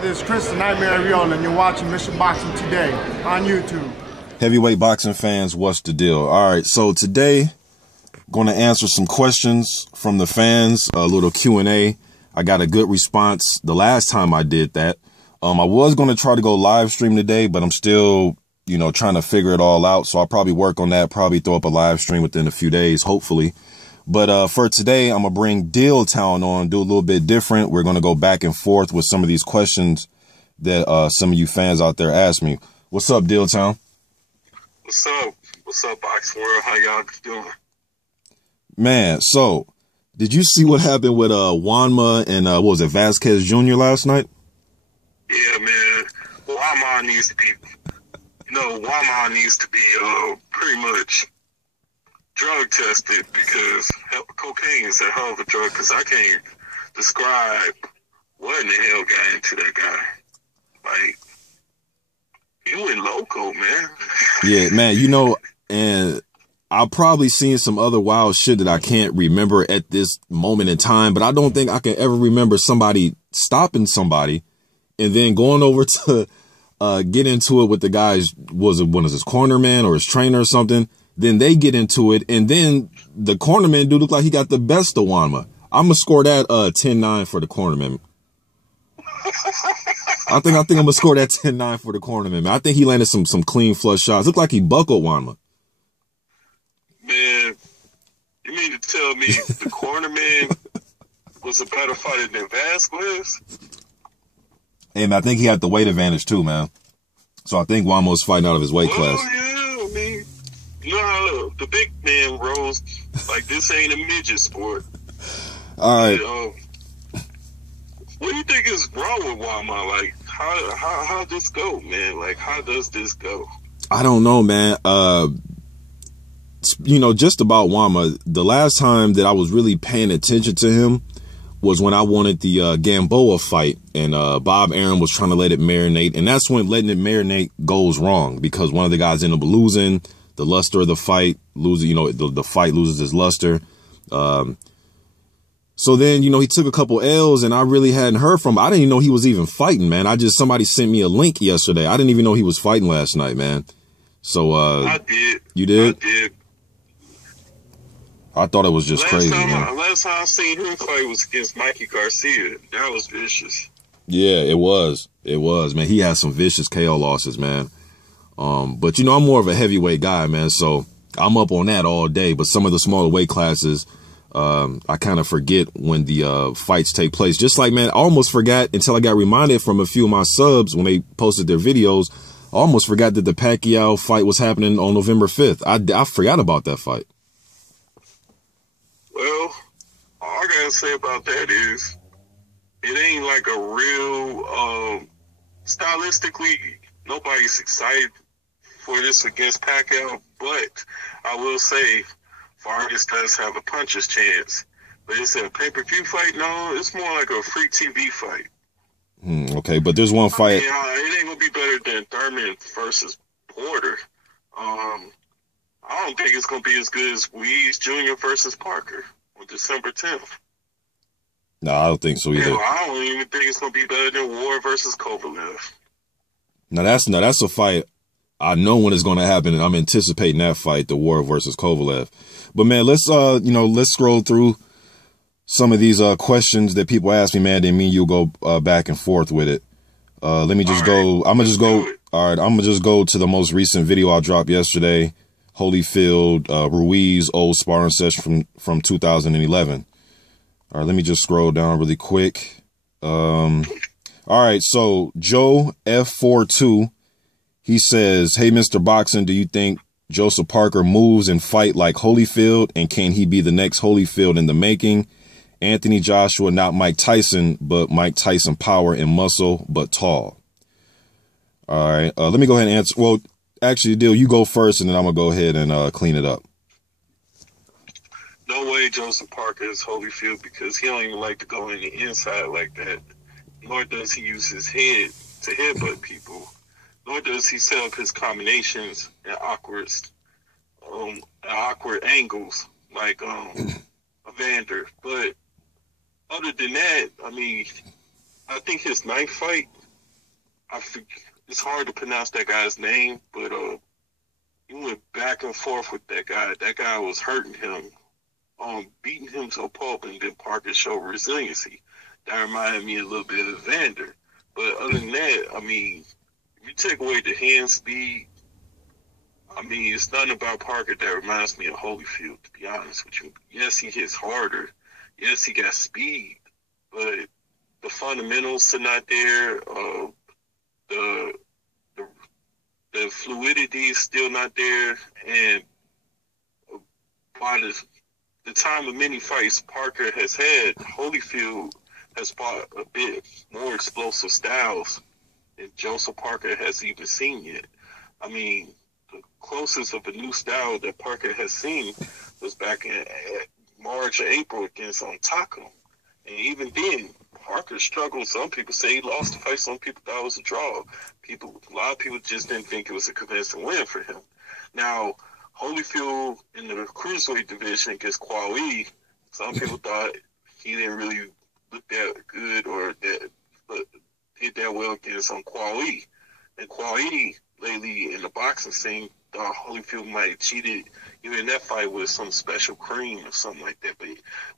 This is Chris the Nightmare Riola, and you're watching Mission Boxing Today on YouTube. Heavyweight boxing fans, what's the deal? All right, so today, going to answer some questions from the fans, a little Q&A. I got a good response the last time I did that. I was going to try to go live stream today, but I'm still, trying to figure it all out. So I'll probably work on that, probably throw up a live stream within a few days, hopefully. But for today, I'm going to bring DILLTOWN on, do a little bit different. We're going to go back and forth with some of these questions that some of you fans out there asked me. What's up, DILLTOWN? What's up? What's up, Box World? How y'all doing? Man, so did you see what happened with Juanma and what was it, Vasquez Jr. last night? Yeah, man. Juanma needs to be, Juanma needs to be pretty much drug tested, because cocaine is a hell of a drug, because I can't describe what in the hell got into that guy. Like, you went loco, man. Yeah, man, and I've probably seen some other wild shit that I can't remember at this moment in time, but I don't think I can ever remember somebody stopping somebody and then going over to get into it with the guys, was it one of his cornerman or his trainer or something? Then they get into it, and then the cornerman dude looked like he got the best of Juanma. I'm gonna score that 10-9 for the cornerman. I think I'm gonna score that 10-9 for the cornerman. I think he landed some clean flush shots. Looked like he buckled Juanma. Man, you mean to tell me the cornerman was a better fighter than Vasquez? Hey, man, I think he had the weight advantage too, man. So I think Juanma was fighting out of his weight class. Yeah, I mean, no, the big man rose. Like, this ain't a midget sport. All right. What do you think is wrong with Juanma? Like, how this go, man? Like, how does this go? I don't know, man. Just about Juanma, the last time that I was really paying attention to him was when I wanted the Gamboa fight, and Bob Arum was trying to let it marinate, and that's when letting it marinate goes wrong, because one of the guys ended up losing the luster of the fight, the fight loses its luster. So then, he took a couple L's, and I really hadn't heard from him. I didn't even know he was even fighting, man. Somebody sent me a link yesterday. I didn't even know he was fighting last night, man. So, I did. You did? I did. I thought it was just crazy, man. Last time I seen him fight was against Mikey Garcia. That was vicious. Yeah, it was. It was, man. He had some vicious KO losses, man. But, I'm more of a heavyweight guy, man. So I'm up on that all day. But some of the smaller weight classes, I kind of forget when the fights take place. Just like, man, I almost forgot until I got reminded from a few of my subs when they posted their videos. I almost forgot that the Pacquiao fight was happening on November 5th. I forgot about that fight. Well, all I gotta say about that is it ain't like a real, stylistically, nobody's excited for this against Pacquiao, but I will say Vargas does have a puncher's chance. But it's a pay-per-view fight? No, it's more like a free TV fight. Okay, but there's one fight. It ain't gonna be better than Thurman versus Porter. I don't think it's going to be as good as Weeds Jr. versus Parker on December 10th. No, I don't think so either. I don't even think it's going to be better than War versus Kovalev. Now that's a fight I know when it's going to happen, and I'm anticipating that fight, the War versus Kovalev. But man, let's scroll through some of these questions that people ask me, man. Then me and you go back and forth with it. Let me just go. I'm gonna just go. All right, I'm gonna just go to the most recent video I dropped yesterday. Holyfield, Ruiz, old sparring session from 2011. All right, let me just scroll down really quick. All right, so Joe F42, he says, "Hey, Mr. Boxing, do you think Joseph Parker moves and fight like Holyfield, and can he be the next Holyfield in the making? Anthony Joshua, not Mike Tyson, but Mike Tyson power and muscle, but tall." All right, let me go ahead and answer. Well, actually, Dill, you go first, and then I'm going to go ahead and clean it up. No way Joseph Parker is Holyfield, because he don't even like to go in the inside like that. Nor does he use his head to headbutt people. Nor does he set up his combinations at awkward angles like Evander. But other than that, I mean, I think his ninth fight it's hard to pronounce that guy's name, but he went back and forth with that guy. That guy was hurting him, beating him to a pulp, and then Parker showed resiliency. That reminded me a little bit of Evander. But other than that, I mean, if you take away the hand speed, I mean, it's nothing about Parker that reminds me of Holyfield, to be honest with you. Yes, he hits harder. Yes, he got speed. But the fundamentals are not there. The the fluidity is still not there. And by the time of many fights Parker has had, Holyfield has brought a bit more explosive styles than Joseph Parker has even seen yet. I mean, the closest of a new style that Parker has seen was back in March or April against Taco. And even then, Parker struggled. Some people say he lost the fight. Some people thought it was a draw. A lot of people just didn't think it was a convincing win for him. Now, Holyfield in the cruiserweight division against Kwawi, some people thought he didn't really look that good or that did that well against Kwawi. And Kwawi lately in the boxing scene thought Holyfield might have cheated even in that fight with some special cream or something like that. But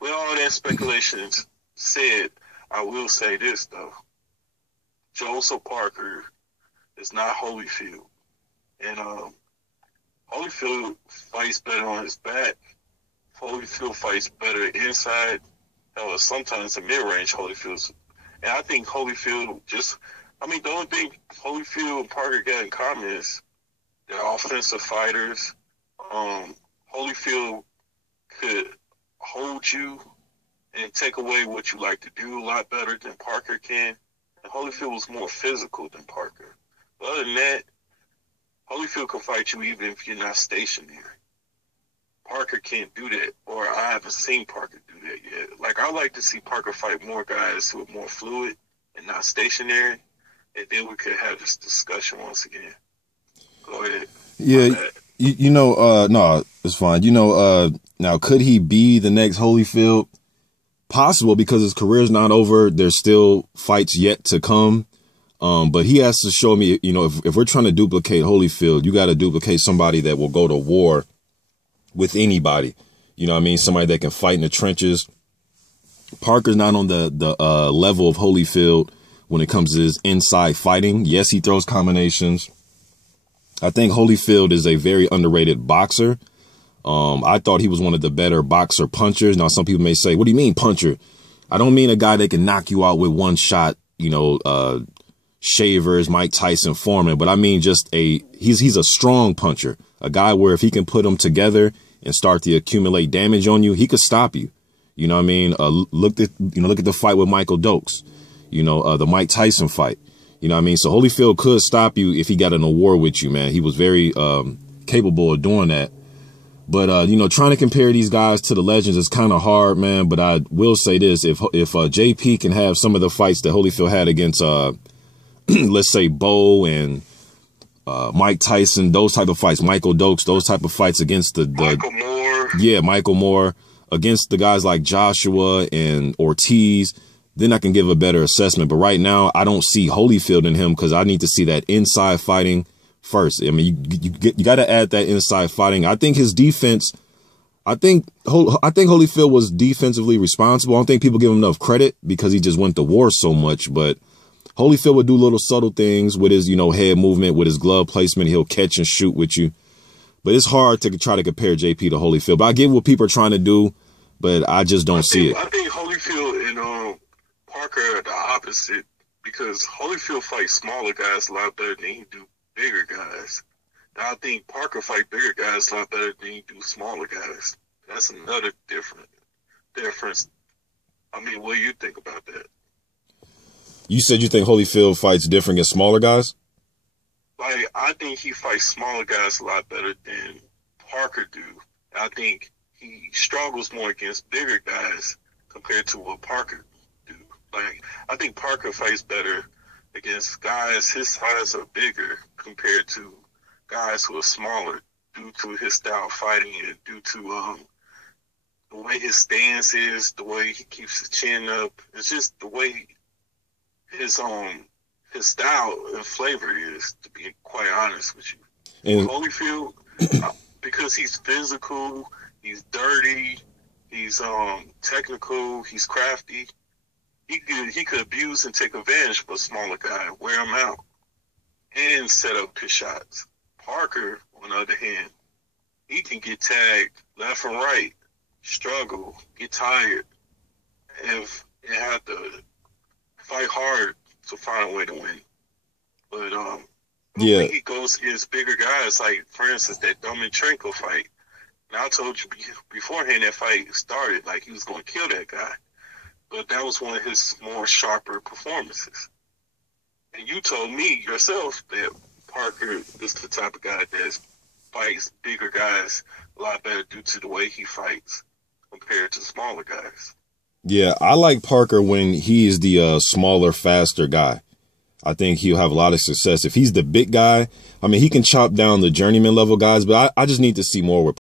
with all that speculation said, I will say this though: Joseph Parker is not Holyfield, and Holyfield fights better on his back. Holyfield fights better inside. Sometimes in mid-range Holyfield's. And I think Holyfield the only thing Holyfield and Parker got in common is they're offensive fighters. Holyfield could hold you and take away what you like to do a lot better than Parker can. And Holyfield was more physical than Parker. But other than that, Holyfield can fight you even if you're not stationary. Parker can't do that, or I haven't seen Parker do that yet. Like, I like to see Parker fight more guys who are more fluid and not stationary, and then we could have this discussion once again. Go ahead. Yeah, no, it's fine. Now, could he be the next Holyfield? Possible, because his career's not over. There's still fights yet to come. But he has to show me, if we're trying to duplicate Holyfield, you got to duplicate somebody that will go to war with anybody. You know what I mean? Somebody that can fight in the trenches. Parker's not on the level of Holyfield when it comes to his inside fighting. Yes, he throws combinations. I think Holyfield is a very underrated boxer. I thought he was one of the better boxer punchers. Now, some people may say, what do you mean puncher? I don't mean a guy that can knock you out with one shot, Shavers, Mike Tyson, Foreman, but I mean just he's a strong puncher, a guy where if he can put them together and start to accumulate damage on you, he could stop you. You know what I mean? Look at the fight with Michael Dokes, the Mike Tyson fight. You know what I mean? So Holyfield could stop you if he got in a war with you, man. He was very capable of doing that. But, trying to compare these guys to the legends is kind of hard, man. But I will say this, if JP can have some of the fights that Holyfield had against, let's say, Bo and Mike Tyson, those type of fights, Michael Dokes, those type of fights against Michael Moore. Yeah, Michael Moore, against the guys like Joshua and Ortiz, then I can give a better assessment. But right now, I don't see Holyfield in him because I need to see that inside fighting first. I mean, you got to add that inside fighting. I think his defense, I think Holyfield was defensively responsible. I don't think people give him enough credit because he just went to war so much. But Holyfield would do little subtle things with his, head movement, with his glove placement. He'll catch and shoot with you. But it's hard to try to compare JP to Holyfield. But I get what people are trying to do, but I just don't see it. I think Holyfield and Parker are the opposite because Holyfield fights smaller guys a lot better than he do bigger guys. I think Parker fight bigger guys a lot better than he do smaller guys. That's another difference. I mean, what do you think about that? You said you think Holyfield fights different against smaller guys? Like, I think he fights smaller guys a lot better than Parker do. I think he struggles more against bigger guys compared to what Parker do. Like, I think Parker fights better against guys his size or bigger compared to guys who are smaller due to his style of fighting and due to the way his stance is, the way he keeps his chin up. It's just the way his his style and flavor is, to be quite honest with you. And Holyfield, because he's physical, he's dirty, he's technical, he's crafty. He could abuse and take advantage of a smaller guy, wear him out, and set up his shots. Parker, on the other hand, he can get tagged left and right, struggle, get tired, and have to fight hard to find a way to win. But when he goes against bigger guys, like, for instance, that Dominicenko fight, and I told you beforehand that fight started, like, he was going to kill that guy. But that was one of his more sharper performances. And you told me yourself that Parker is the type of guy that fights bigger guys a lot better due to the way he fights compared to smaller guys. yeah, I like Parker when he's the smaller, faster guy. I think he'll have a lot of success. If he's the big guy, I mean, he can chop down the journeyman level guys, but I just need to see more with